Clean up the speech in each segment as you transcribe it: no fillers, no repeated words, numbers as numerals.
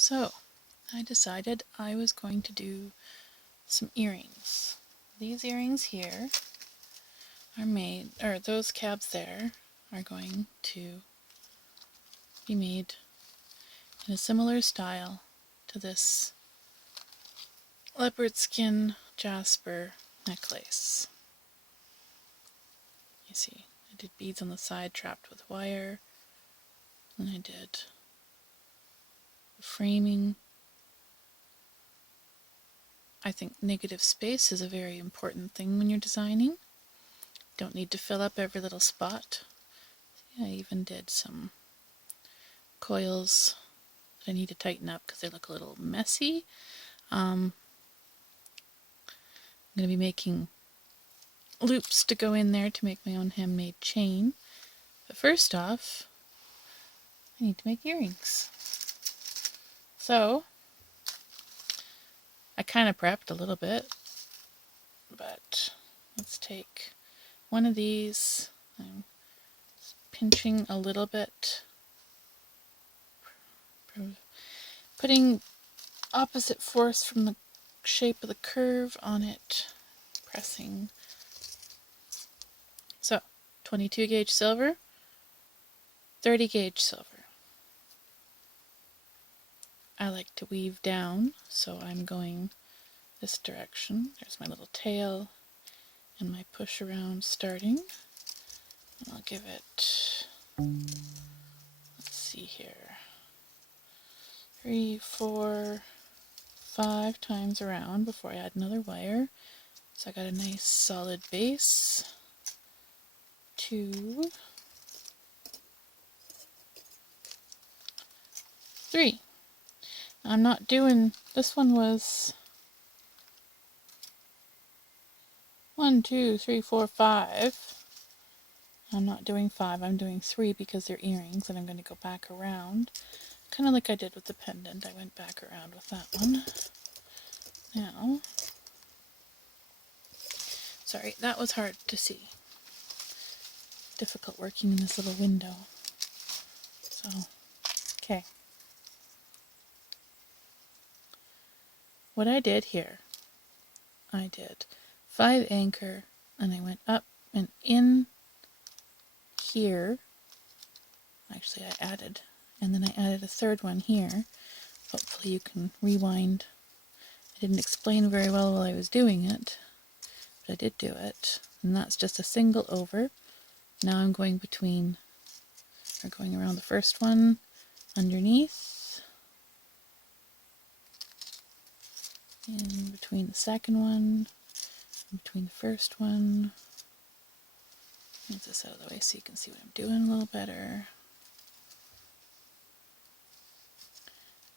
So, I decided I was going to do some earrings. These earrings here are made, or those cabs there are going to be made in a similar style to this leopardskin jasper necklace. You see, I did beads on the side trapped with wire, and I did the framing. I think negative space is a very important thing when you're designing. Don't need to fill up every little spot. I even did some coils that I need to tighten up because they look a little messy. I'm going to be making loops to go in there to make my own handmade chain. But first off, I need to make earrings. So, I kind of prepped a little bit, but let's take one of these. I'm pinching a little bit, putting opposite force from the shape of the curve on it, pressing. So, 22 gauge silver, 30 gauge silver. I like to weave down, so I'm going this direction. There's my little tail and my push around starting. And I'll give it, let's see here, 3, 4, 5 times around before I add another wire. So I got a nice solid base. 2, 3. I'm not doing, this one was 1, 2, 3, 4, 5. I'm not doing 5, I'm doing 3 because they're earrings and I'm going to go back around. Kind of like I did with the pendant, I went back around with that one. Now, sorry, that was hard to see. Difficult working in this little window. So, okay. What I did here, I did 5 anchor and I went up and in here. Actually, I added, and then I added a third one here. Hopefully you can rewind. I didn't explain very well while I was doing it, but I did do it. And that's just a single over. Now I'm going between, or going around the first one, underneath, in between the second one, in between the first one. Move this out of the way so you can see what I'm doing a little better.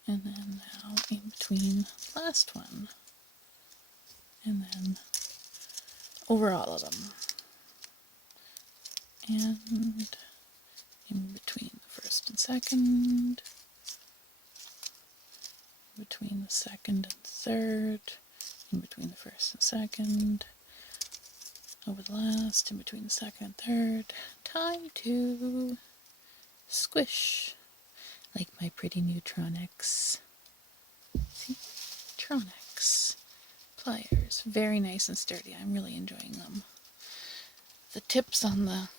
And then now in between the last one. And then over all of them. And in between the first and second. In between the second and third. In between the first and second. Over the last, in between the second and third. Time to squish. Like my pretty Neutronics. See? Neutronics. Pliers. Very nice and sturdy. I'm really enjoying them. The tips on the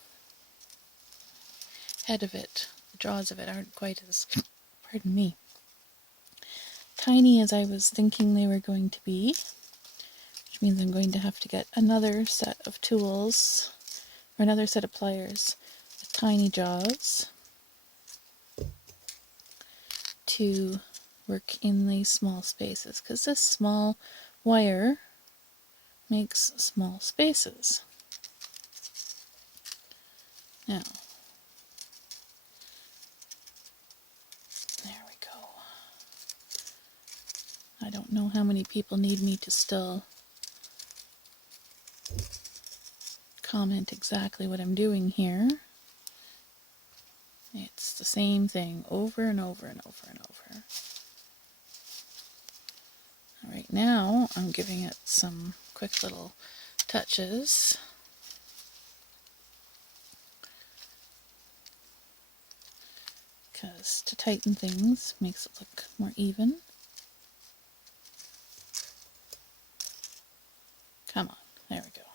head of it, the jaws of it, aren't quite as, pardon me, tiny as I was thinking they were going to be, which means I'm going to have to get another set of tools, or another set of pliers with tiny jaws to work in these small spaces, because this small wire makes small spaces. Now, there we go. I don't know how many people need me to still comment exactly what I'm doing here. It's the same thing over and over and over and over. Right now, I'm giving it some quick little touches. because to tighten things makes it look more even. Come on, there we go.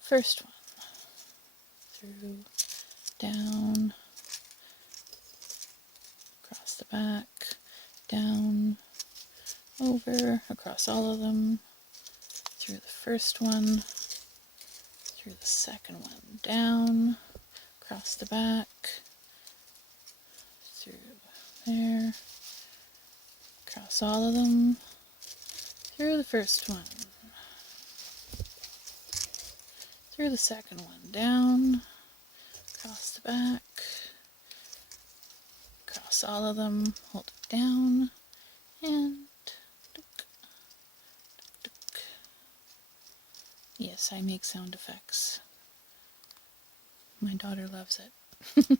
First one, through, down, across the back, down, over, across all of them, through the first one, through the second one, down, across the back, through there, across all of them, through the first one, through the second one, down, across the back, across all of them, hold it down, and dook, dook. Yes, I make sound effects. My daughter loves it.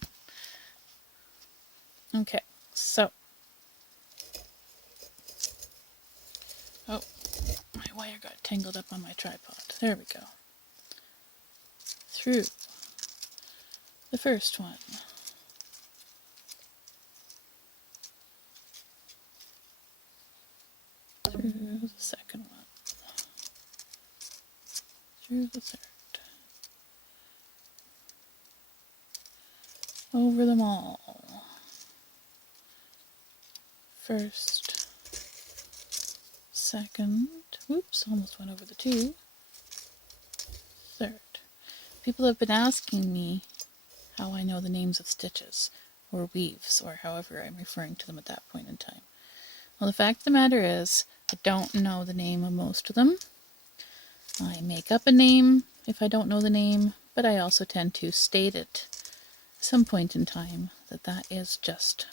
Okay, so, oh, my wire got tangled up on my tripod. There we go. Through the first one, through the second one, through the third, over them all. First, second, whoops, almost went over the two, third. People have been asking me how I know the names of stitches, or weaves, or however I'm referring to them at that point in time. Well, the fact of the matter is, I don't know the name of most of them. I make up a name if I don't know the name, but I also tend to state it at some point in time that that is just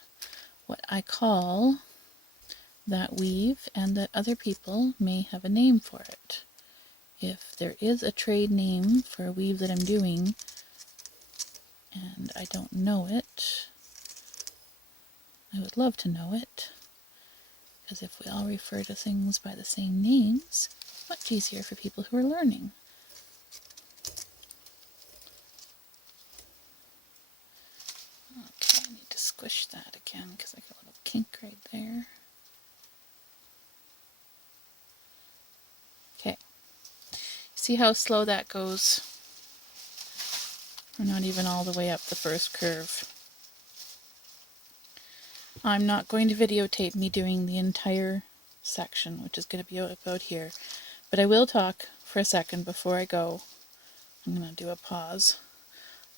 what I call that weave, and that other people may have a name for it. If there is a trade name for a weave that I'm doing, and I don't know it, I would love to know it, because if we all refer to things by the same names, it's much easier for people who are learning. Okay, I need to squish that again because I got a little kink right there. Okay, see how slow that goes? We're not even all the way up the first curve. I'm not going to videotape me doing the entire section, which is going to be about here, but I will talk for a second before I go. I'm going to do a pause.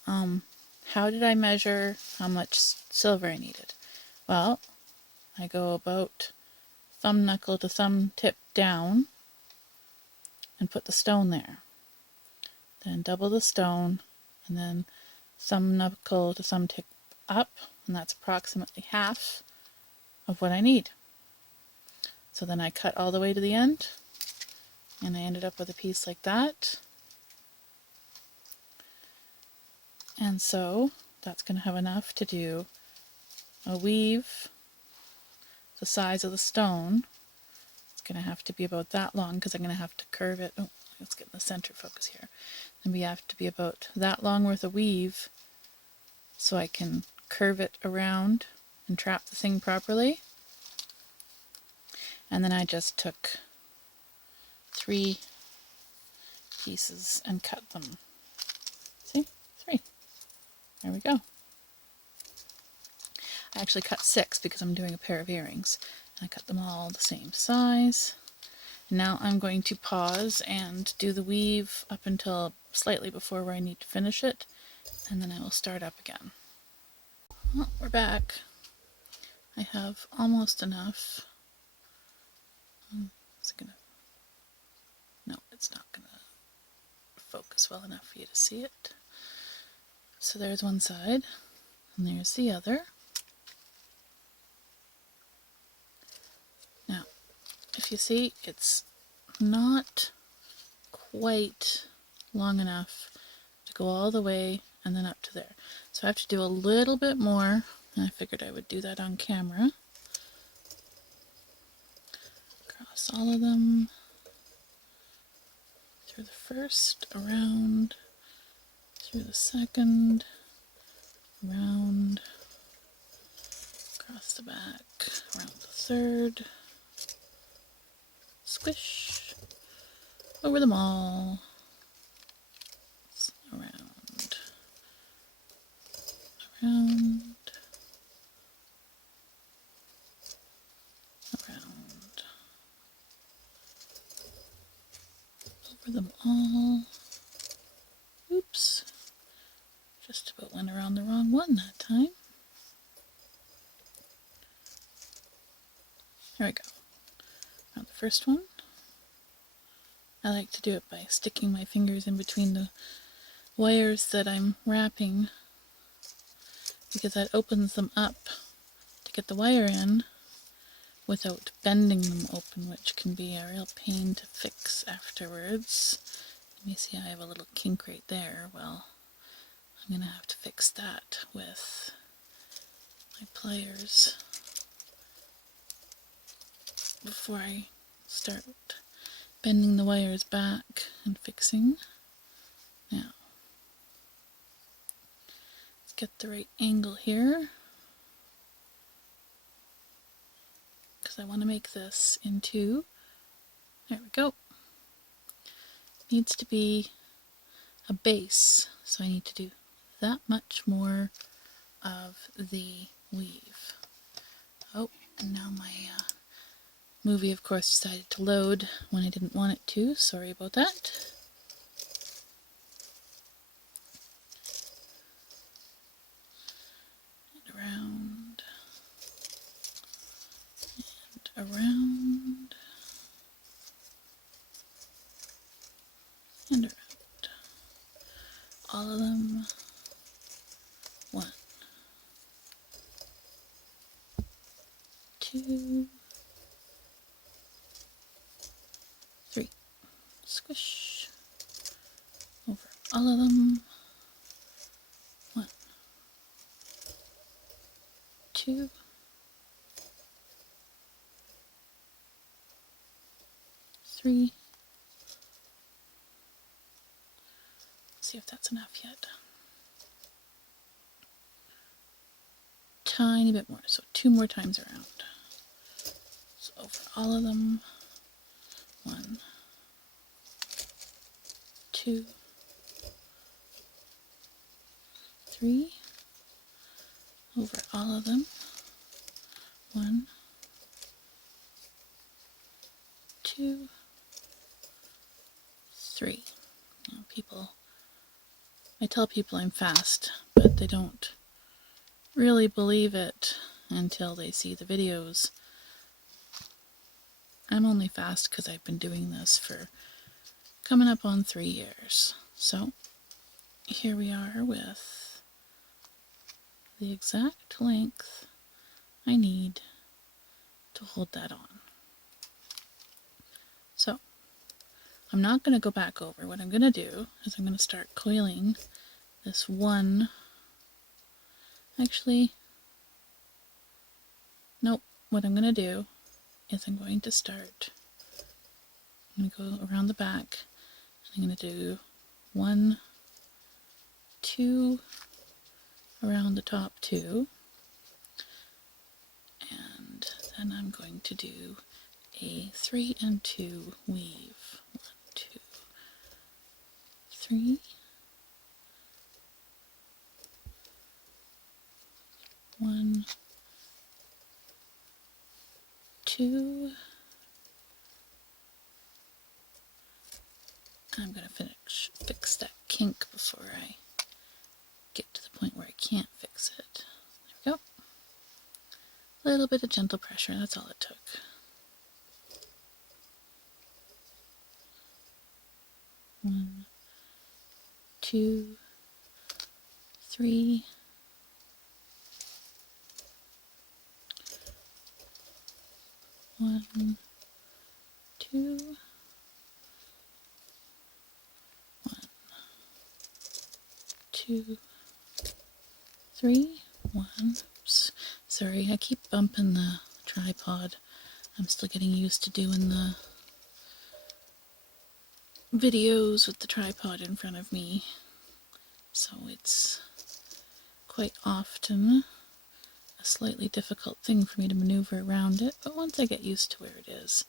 How did I measure how much silver I needed? Well, I go about thumb knuckle to thumb tip down and put the stone there. Then double the stone, and then thumb knuckle to thumb tip up, and that's approximately half of what I need. So then I cut all the way to the end, and I ended up with a piece like that. And so that's going to have enough to do a weave the size of the stone. It's going to have to be about that long because I'm going to have to curve it. Oh, let's get in the center focus here. And we have to be about that long worth of weave so I can curve it around and trap the thing properly. And then I just took 3 pieces and cut them. See? 3. There we go. I actually cut 6 because I'm doing a pair of earrings. And I cut them all the same size. And now I'm going to pause and do the weave up until slightly before where I need to finish it, and then I will start up again. Well, we're back. I have almost enough. Is it gonna? No, it's not gonna focus well enough for you to see it. So there's one side, and there's the other. Now, if you see, it's not quite long enough to go all the way and then up to there. So I have to do a little bit more, and I figured I would do that on camera. Across all of them, through the first, around, through the second, around, third. Squish over them all. Around, around, around, over them all. Oops, just about went around the wrong one that time. There we go. Now the first one. I like to do it by sticking my fingers in between the wires that I'm wrapping, because that opens them up to get the wire in without bending them open, which can be a real pain to fix afterwards. Let me see, I have a little kink right there. Well, I'm going to have to fix that with my pliers before I start bending the wires back and fixing. Now, let's get the right angle here, because I want to make this into, there we go, needs to be a base, so I need to do that much more of the weave. Oh, and now my movie, of course, decided to load when I didn't want it to. Sorry about that. And around, and around, and around. All of them. 1, 2, 3. Squish over all of them. 1, 2, 3. See if that's enough yet. Tiny bit more, so 2 more times around. So over all of them. 1, 2, 3. Over all of them. 1, 2, 3. Now I tell people I'm fast, but they don't really believe it until they see the videos. I'm only fast because I've been doing this for coming up on 3 years. So here we are with the exact length I need to hold that on. So I'm not going to go back over. What I'm going to do is I'm going to start coiling this one. Actually, nope. What I'm going to do is I'm going to go around the back. I'm going to do 1, 2 around the top 2. And then I'm going to do a 3 and 2 weave. 1, 2, 3. 1, 2. I'm going to fix that kink before I get to the point where I can't fix it. There we go. A little bit of gentle pressure, that's all it took. 1, 2, 3. 1, 2. 1, 2, 3. 1. Oops. Sorry, I keep bumping the tripod. I'm still getting used to doing the videos with the tripod in front of me. So it's quite often a slightly difficult thing for me to maneuver around it, but once I get used to where it is,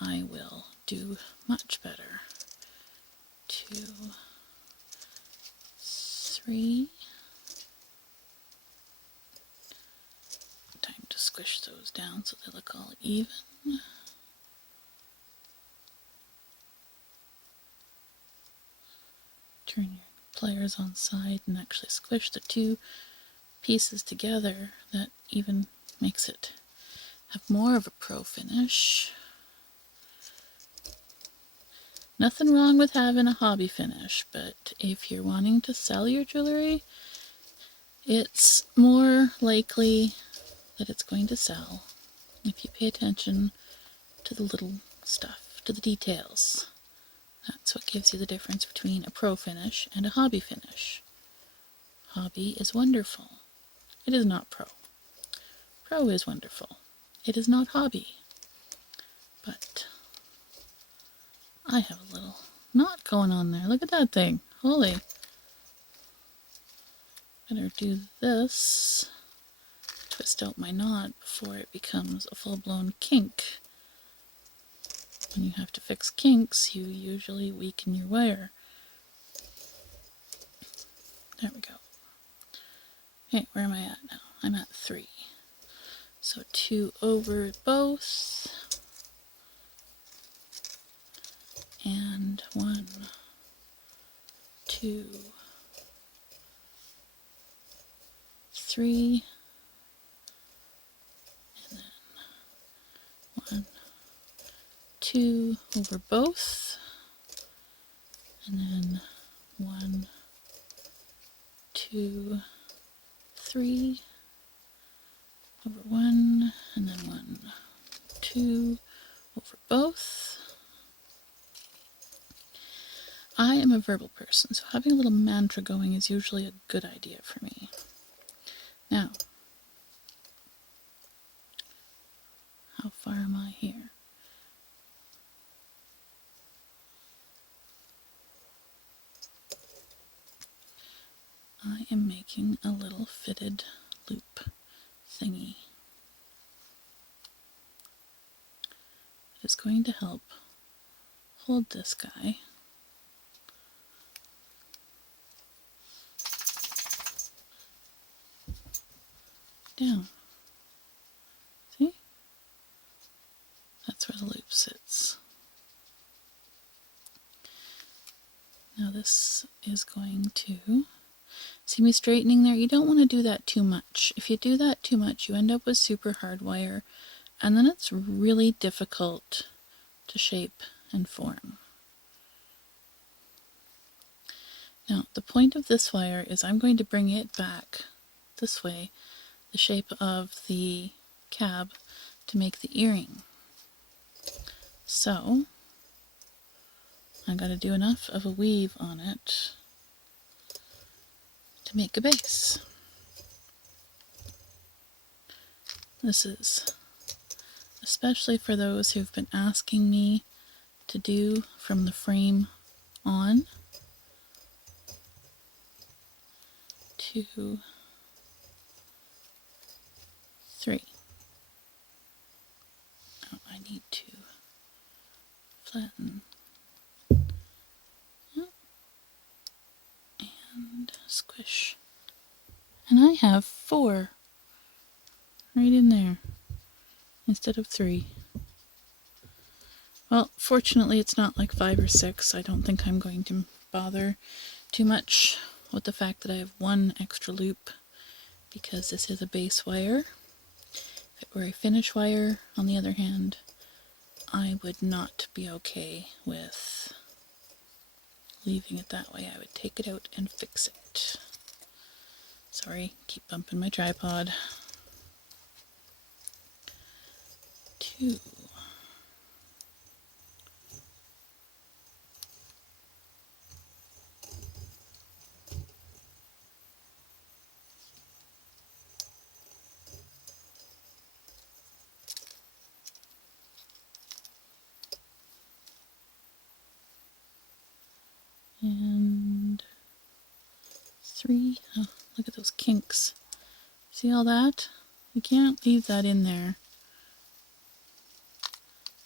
I will do much better. 2, 3. Time to squish those down so they look all even. Turn your pliers on side and actually squish the two pieces together. That even makes it have more of a pro finish. Nothing wrong with having a hobby finish, but if you're wanting to sell your jewelry, it's more likely that it's going to sell if you pay attention to the little stuff, to the details. That's what gives you the difference between a pro finish and a hobby finish. Hobby is wonderful. It is not pro. Pro is wonderful. It is not hobby. But I have a little knot going on there. Look at that thing. Holy. Better do this. Twist out my knot before it becomes a full-blown kink. When you have to fix kinks, you usually weaken your wire. There we go. Okay, where am I at now? I'm at 3. So 2 over both. And 1, 2, 3. And then 1, 2 over both. And then 1, 2, 3 over 1, and then 1, 2 over both. I am a verbal person, so having a little mantra going is usually a good idea for me. Now, how far am I here? I am making a little fitted loop thingy. It's going to help hold this guy down. See? That's where the loop sits. Now this is going to, see me straightening there? You don't want to do that too much. If you do that too much, you end up with super hard wire, and then it's really difficult to shape and form. Now, the point of this wire is I'm going to bring it back this way, the shape of the cab, to make the earring. So, I got to do enough of a weave on it to make a base. This is especially for those who've been asking me to do from the frame on. 2, 3. Oh, I need to flatten and squish. And I have 4 right in there instead of 3. Well, fortunately it's not like 5 or 6. I don't think I'm going to bother too much with the fact that I have 1 extra loop, because this is a base wire. If it were a finish wire, on the other hand, I would not be okay with leaving it that way. I would take it out and fix it. Sorry, keep bumping my tripod. 2. And 3. Oh, look at those kinks. See all that? You can't leave that in there,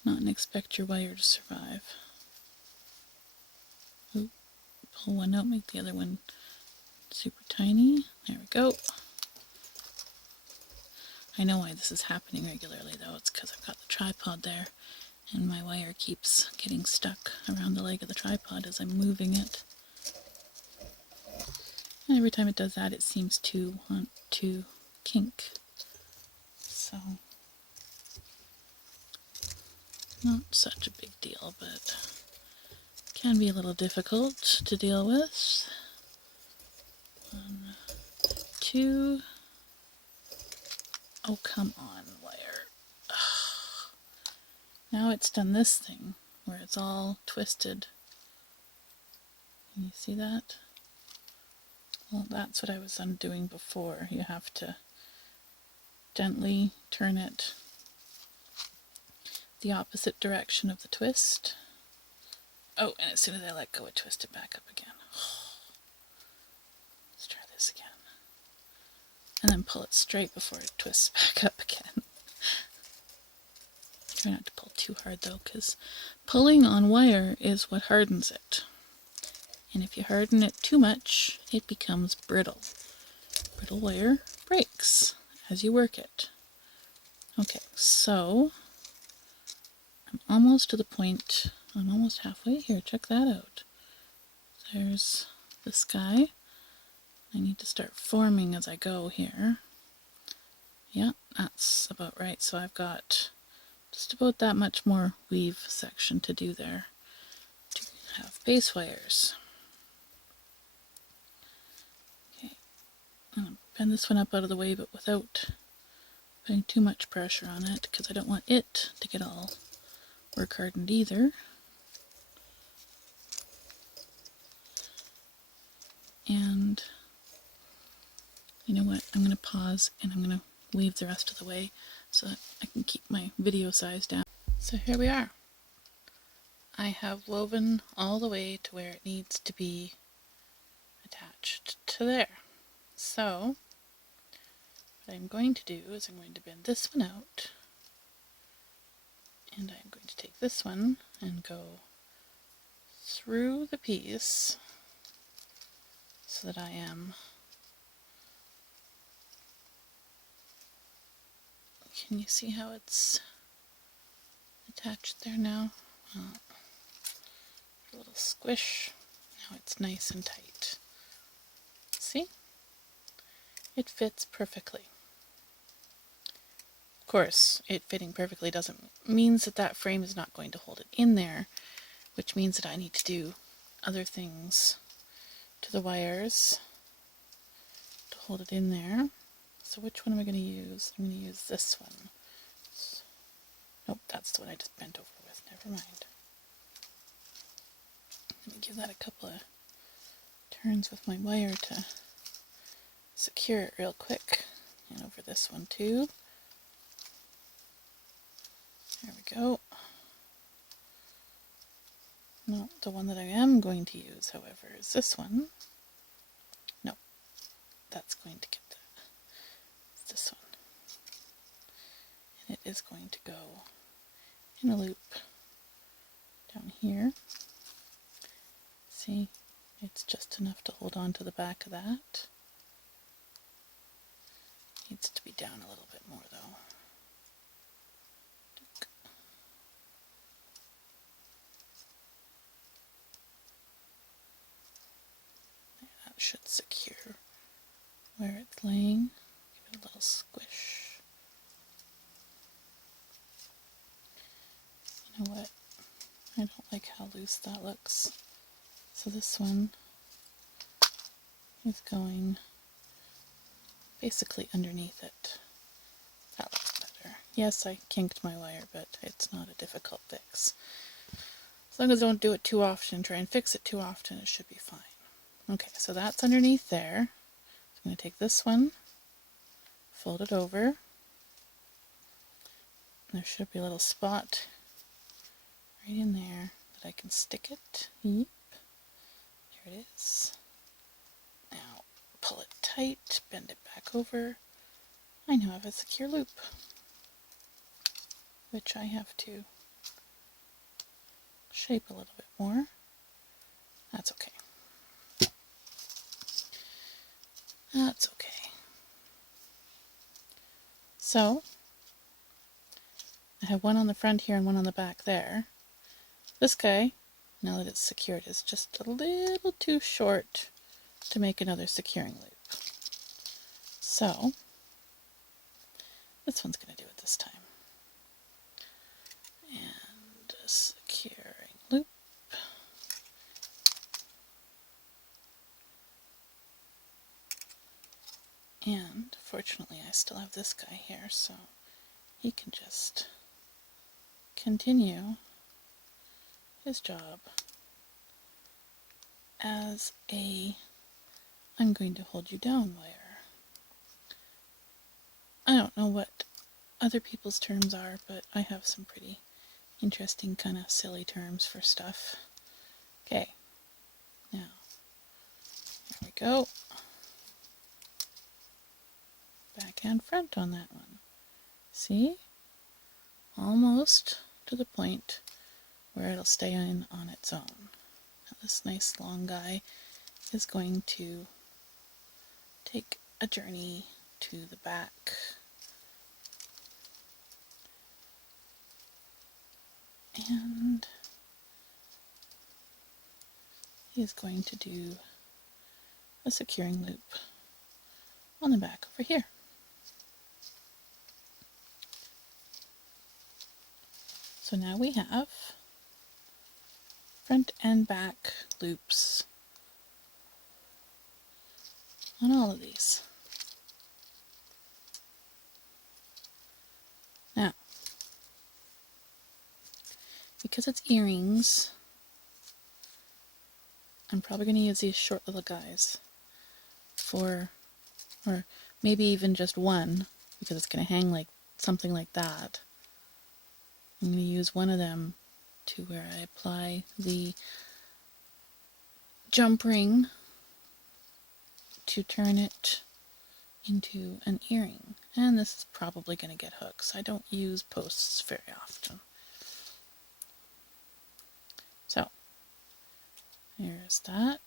not and expect your wire to survive. Oop, pull one out, make the other one super tiny. There we go. I know why this is happening regularly though. It's because I've got the tripod there and my wire keeps getting stuck around the leg of the tripod as I'm moving it. And every time it does that, it seems to want to kink. So, not such a big deal, but can be a little difficult to deal with. 1, 2. Oh, come on, wire. Ugh. Now it's done this thing where it's all twisted. Can you see that? Well, that's what I was undoing before. You have to gently turn it the opposite direction of the twist. Oh, and as soon as I let go, it twisted back up again. Let's try this again. And then pull it straight before it twists back up again. Try not to pull too hard though, because pulling on wire is what hardens it. And if you harden it too much, it becomes brittle. Brittle wire breaks as you work it. Okay, so I'm almost to the point, I'm almost halfway here, check that out. There's the sky. I need to start forming as I go here. Yeah, that's about right. So I've got just about that much more weave section to do there to have base wires. Okay, I'm going to bend this one up out of the way, but without putting too much pressure on it, because I don't want it to get all work hardened either. And you know what, I'm going to pause and I'm going to weave the rest of the way so that I can keep my video size down. So here we are. I have woven all the way to where it needs to be attached to there. So what I'm going to do is I'm going to bend this one out, and I'm going to take this one and go through the piece so that I am, can you see how it's attached there now? A little squish. Now it's nice and tight. See? It fits perfectly. Of course, it fitting perfectly doesn't means that that frame is not going to hold it in there, which means that I need to do other things to the wires to hold it in there. So which one am I going to use? I'm going to use this one. Nope, that's the one I just bent over with. Never mind. Let me give that a couple of turns with my wire to secure it real quick. And over this one too. There we go. No, the one that I am going to use, however, is this one. No, that's going to get that. It's this one. And it is going to go in a loop down here. See, it's just enough to hold on to the back of that. Needs to be down a little bit more though. That should secure where it's laying. Give it a little squish. You know what? I don't like how loose that looks. So this one is going basically underneath it. That looks better. Yes, I kinked my wire, but it's not a difficult fix. As long as I don't do it too often, try and fix it too often, it should be fine. Okay, so that's underneath there. I'm going to take this one, fold it over. There should be a little spot right in there that I can stick it. Yep. There it is. Now pull it tight, bend it back over, I now have a secure loop, which I have to shape a little bit more. That's okay. That's okay. So, I have one on the front here and one on the back there. This guy, now that it's secured, is just a little too short to make another securing loop. So, this one's going to do it this time. And a securing loop. And fortunately I still have this guy here, so he can just continue his job as a I'm going to hold you down wire. I don't know what other people's terms are, but I have some pretty interesting kind of silly terms for stuff. Okay, now here we go. Back and front on that one. See? Almost to the point where it'll stay in on its own. Now this nice long guy is going to take a journey to the back. And he is going to do a securing loop on the back over here. So now we have front and back loops on all of these. Now, because it's earrings, I'm probably going to use these short little guys for, or maybe even just one, because it's going to hang like something like that. I'm going to use one of them to where I apply the jump ring to turn it into an earring. And this is probably going to get hooks. I don't use posts very often. So, here's that.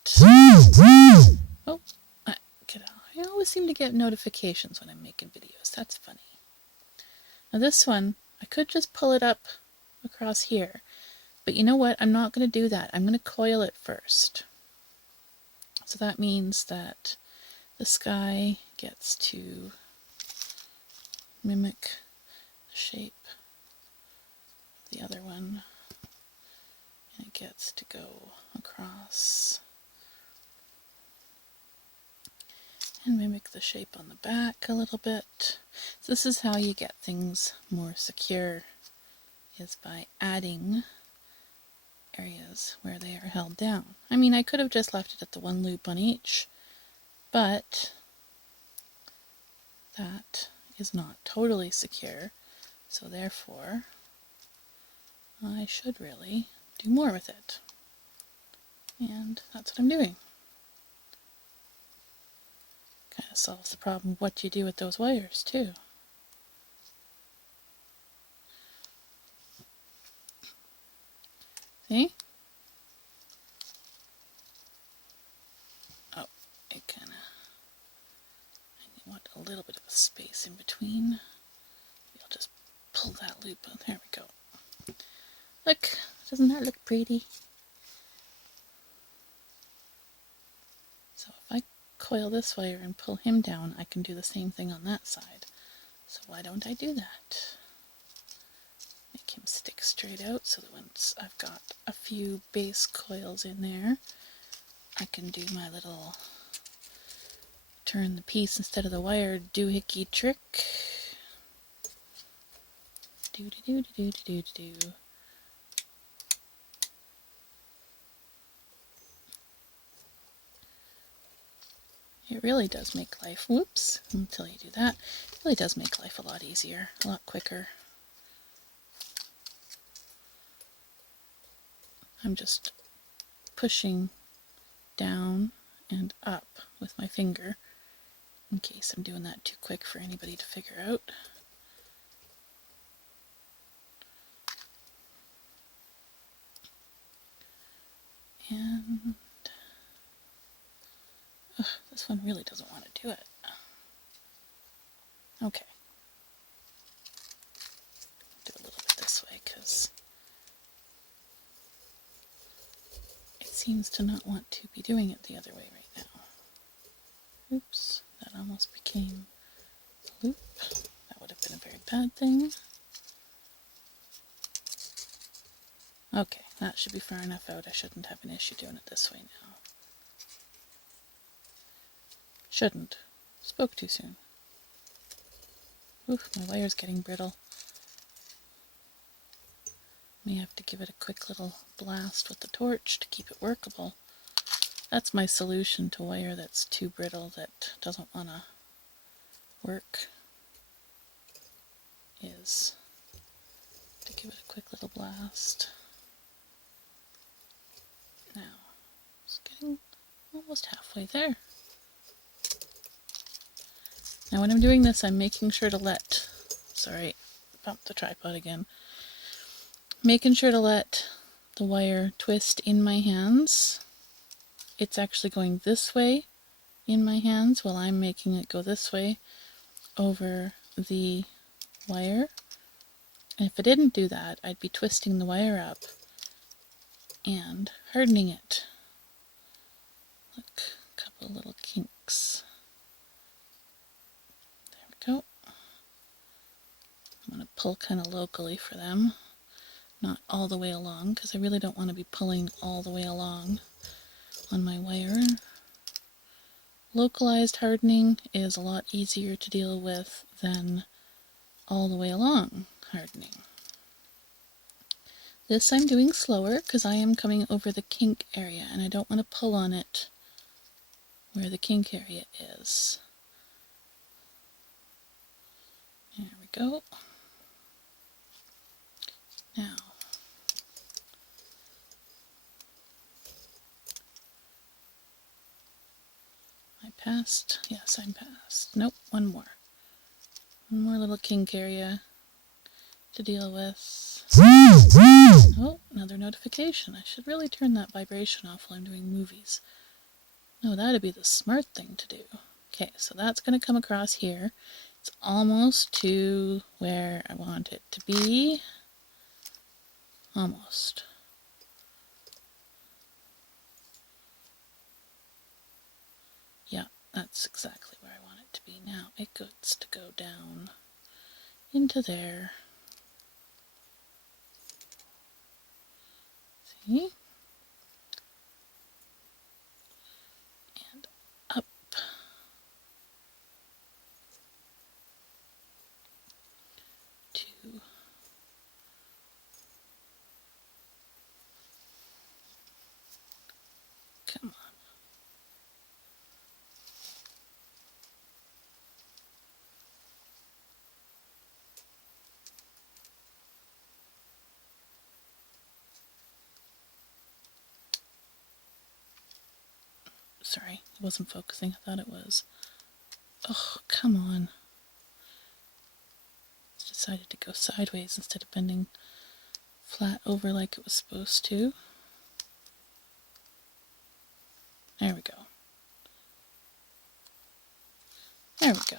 Oh, get out. I always seem to get notifications when I'm making videos. That's funny. Now this one, I could just pull it up across here. But you know what? I'm not going to do that. I'm going to coil it first. So that means that this guy gets to mimic the shape of the other one. And it gets to go across and mimic the shape on the back a little bit. So this is how you get things more secure, is by adding areas where they are held down. I mean, I could have just left it at the one loop on each, but that is not totally secure, so therefore I should really do more with it. And that's what I'm doing. Kind of solves the problem of what do you do with those wires too. See? Oh, it kind of, I want a little bit of a space in between. I'll just pull that loop out. There we go. Look, doesn't that look pretty? So if I coil this wire and pull him down, I can do the same thing on that side. So why don't I do that? Make him stick straight out so that once I've got a few base coils in there, I can do my little turn the piece instead of the wire doohickey trick. Do do do do do do do. It really does make life, whoops, until you do that, it really does make life a lot easier, a lot quicker. I'm just pushing down and up with my finger in case I'm doing that too quick for anybody to figure out. And this one really doesn't want to do it. Okay. Do a little bit this way because it seems to not want to be doing it the other way right now. Oops, that almost became a loop. That would have been a very bad thing. Okay, that should be far enough out. I shouldn't have an issue doing it this way now. Shouldn't. Spoke too soon. Oof, my wire's getting brittle. May have to give it a quick little blast with the torch to keep it workable. That's my solution to wire that's too brittle, that doesn't want to work, is to give it a quick little blast. Now, it's getting almost halfway there. Now when I'm doing this, I'm making sure to let, sorry, bump the tripod again, making sure to let the wire twist in my hands. It's actually going this way in my hands while I'm making it go this way over the wire. And if I didn't do that, I'd be twisting the wire up and hardening it. Look, a couple little kinks. There we go. I'm going to pull kind of locally for them, not all the way along, because I really don't want to be pulling all the way along on my wire. Localized hardening is a lot easier to deal with than all the way along hardening. This I'm doing slower because I am coming over the kink area and I don't want to pull on it where the kink area is. There we go. Now, I passed? Yes, I'm passed. Nope, one more. One more little kink area to deal with. Oh, another notification. I should really turn that vibration off while I'm doing movies. No, that'd be the smart thing to do. Okay, so that's going to come across here. It's almost to where I want it to be. Almost. Yeah, that's exactly where I want it to be. Now it gets to go down into there. See? And up. To come on. Sorry, it wasn't focusing. I thought it was. Oh, come on. It's decided to go sideways instead of bending flat over like it was supposed to. There we go. There we go.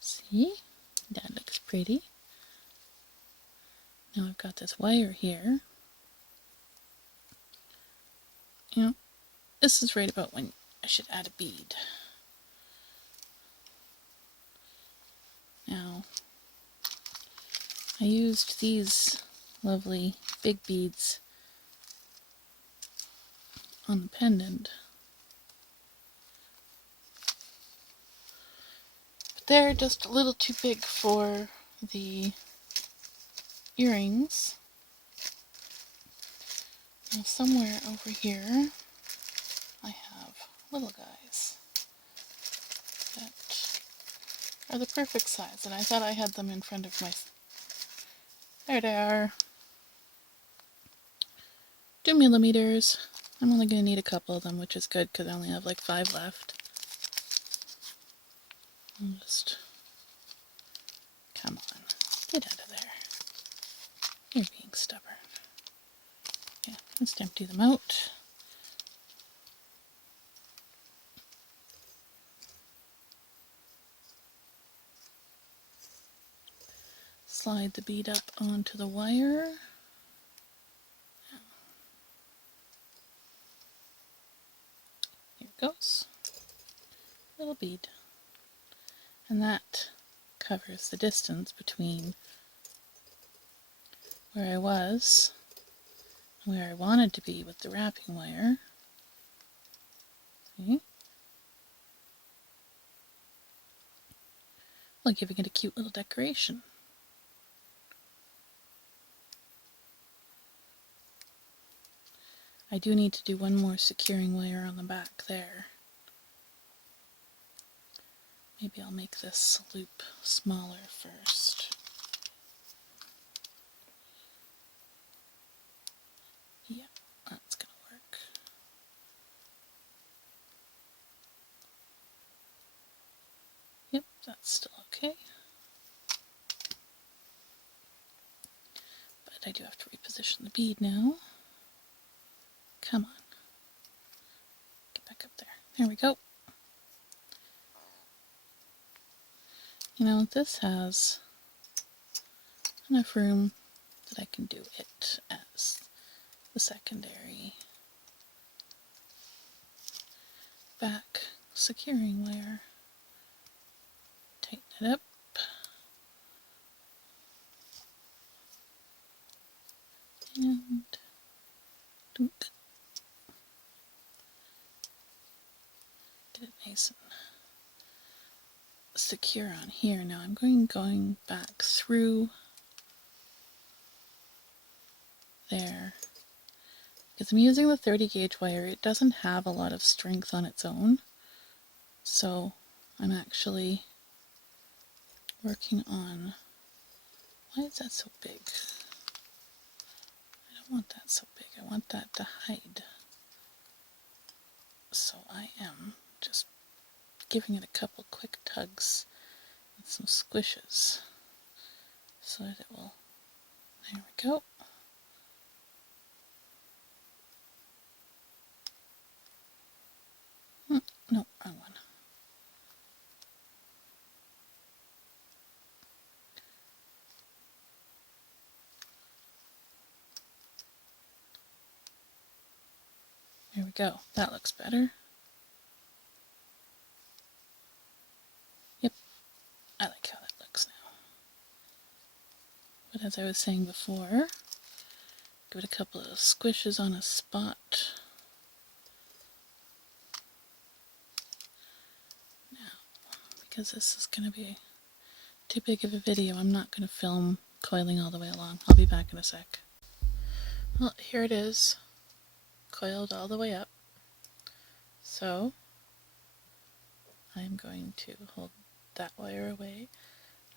See? That looks pretty. Now I've got this wire here. You know, this is right about when I should add a bead. Now, I used these lovely big beads on the pendant. But they're just a little too big for the earrings. Now somewhere over here I have little guys that are the perfect size, and I thought I had them in front of my... There they are. 2 millimeters. I'm only going to need a couple of them, which is good because I only have like 5 left. I'll just... Come on. Get out of there. You're being stubborn. Yeah, let's empty them out. Slide the bead up onto the wire. Here it goes. Little bead. And that covers the distance between where I was and where I wanted to be with the wrapping wire. See? Well, giving it a cute little decoration. I do need to do one more securing wire on the back there. Maybe I'll make this loop smaller first. Yeah, that's gonna work. Yep, that's still okay. But I do have to reposition the bead now. Come on. Get back up there. There we go. You know, this has enough room that I can do it as the secondary back securing wire. Tighten it up. And dunk. Get it nice and secure on here. Now I'm going back through there. Because I'm using the 30 gauge wire, it doesn't have a lot of strength on its own. So I'm actually working on... Why is that so big? I don't want that so big. I want that to hide. So I am just giving it a couple quick tugs and some squishes so that it will... There we go. No, wrong one. There we go. That looks better. Yep, I like how that looks now. But as I was saying before, give it a couple of squishes on a spot. Now, because this is going to be too big of a video, I'm not going to film coiling all the way along. I'll be back in a sec. Well, here it is, coiled all the way up. So I'm going to hold that wire away.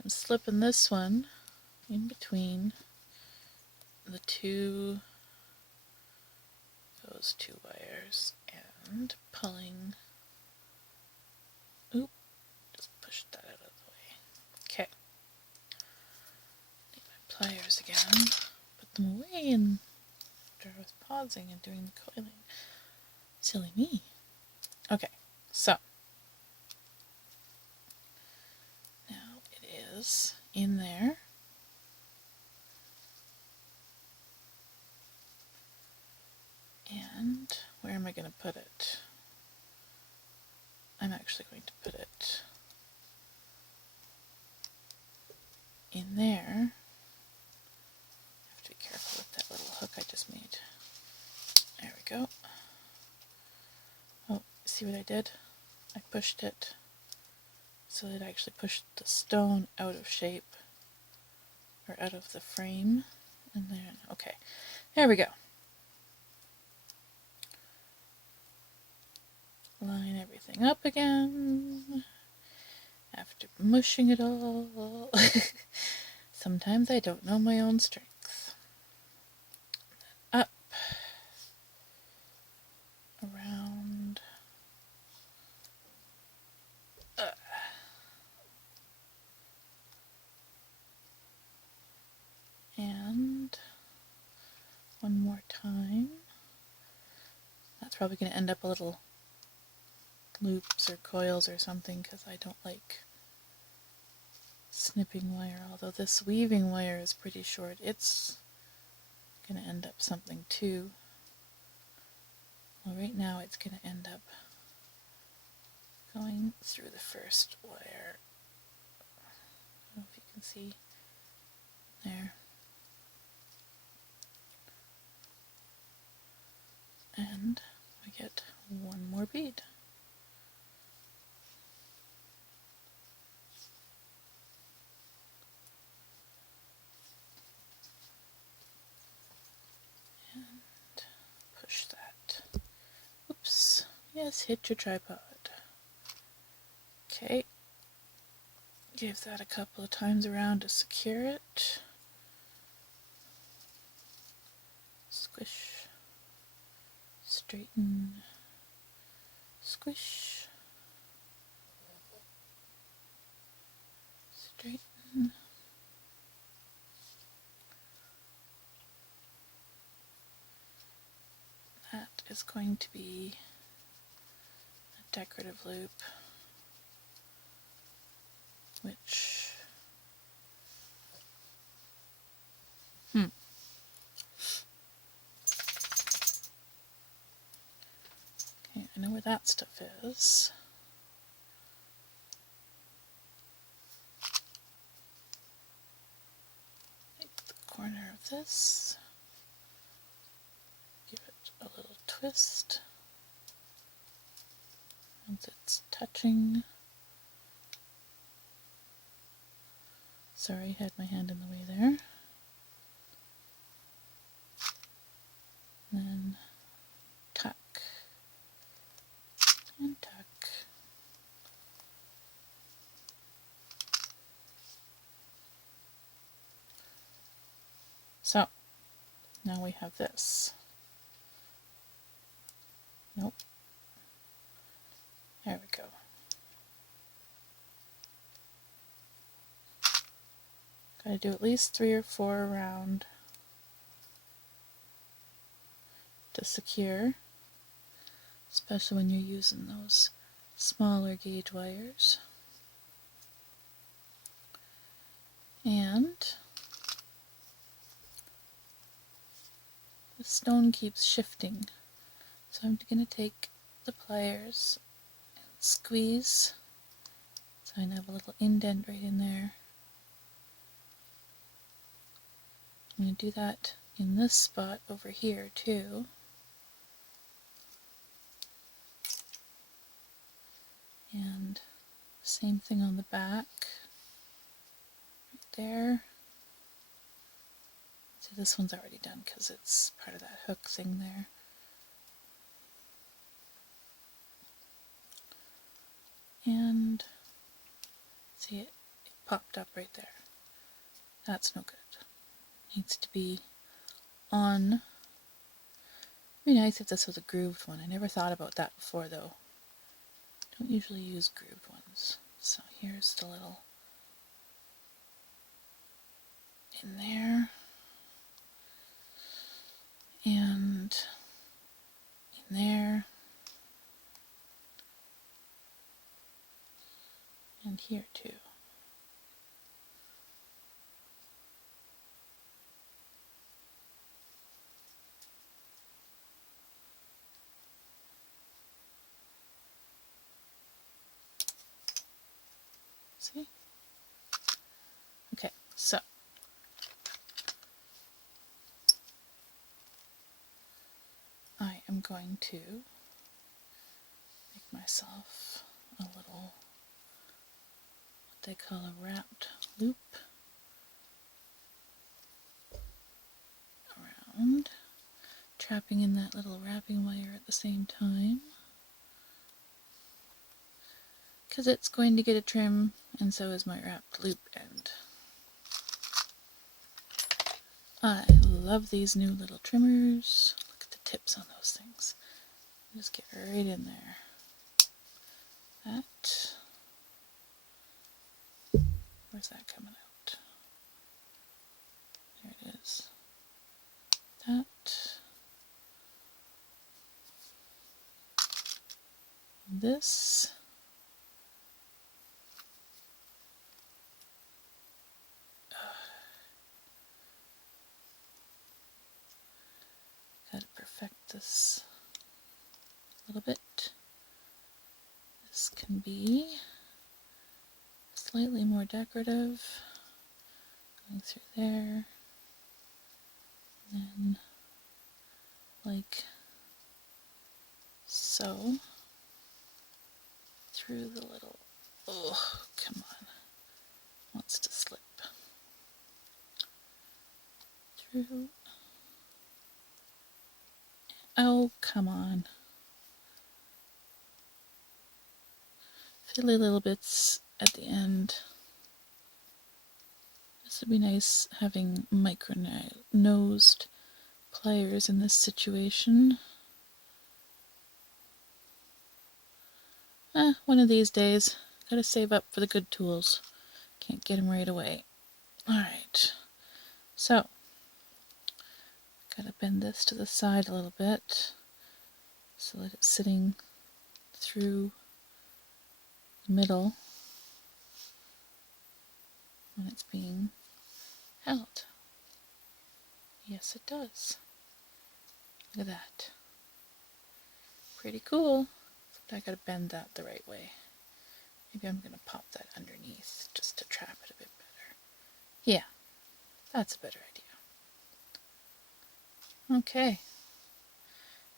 I'm slipping this one in between those two wires and pulling. Oop, just push that out of the way. Okay. Need my pliers again. Put them away and after I was pausing and doing the coiling. Silly me. Okay, so now it is in there. And where am I going to put it? I'm actually going to put it in there. I have to be careful with that little hook I just made. There we go. Oh, see what I did? I pushed it so it actually pushed the stone out of shape, or out of the frame. And then, okay, there we go. Line everything up again after mushing it all. Sometimes I don't know my own strength. Up. probably going to end up a little loops or coils or something because I don't like snipping wire, although this weaving wire is pretty short. It's going to end up something too. Well, right now it's going to end up going through the first wire. I don't know if you can see there. And we get one more bead. And push that. Oops. Yes, hit your tripod. Okay. Give that a couple of times around to secure it. Squish. Straighten. Squish. Straighten. That is going to be a decorative loop, which okay, I know where that stuff is. Take the corner of this, give it a little twist once it's touching. Sorry, I had my hand in the way there. And then tuck and tuck. So, now we have this. Nope. There we go. Gotta do at least 3 or 4 around to secure, especially when you're using those smaller gauge wires. And the stone keeps shifting, so I'm going to take the pliers and squeeze, so I have a little indent right in there. I'm going to do that in this spot over here too. And same thing on the back, right there. See, this one's already done because it's part of that hook thing there. And see, it popped up right there. That's no good. Needs to be on. It'd be nice if this was a grooved one. I never thought about that before though. Don't usually use grooved ones. So here's the little in there. And in there. And here too. See? Okay, so I am going to make myself a little, what they call a wrapped loop around, trapping in that little wrapping wire at the same time, because it's going to get a trim, and so is my wrapped loop end. I love these new little trimmers. Look at the tips on those things. Just get right in there. That. Where's that coming out? There it is. That. this. Gotta perfect this a little bit. This can be slightly more decorative, going through there, and then like so, through the little, oh, come on, wants to slip, through, oh, come on, fiddly little bits at the end. This would be nice having micro-nosed pliers in this situation. One of these days, gotta save up for the good tools. Can't get them right away. Alright, so, gotta bend this to the side a little bit so that it's sitting through the middle when it's being held. Yes, it does. Look at that. Pretty cool. Except I gotta bend that the right way. Maybe I'm gonna pop that underneath just to trap it a bit better. Yeah, that's a better idea. Okay.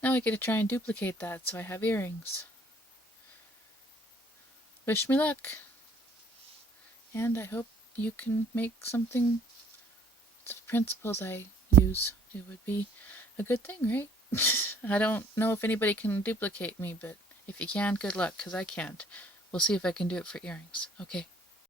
Now I get to try and duplicate that so I have earrings. Wish me luck. And I hope you can make something with the principles I use. It would be a good thing, right? I don't know if anybody can duplicate me, but if you can, good luck, because I can't. We'll see if I can do it for earrings. Okay.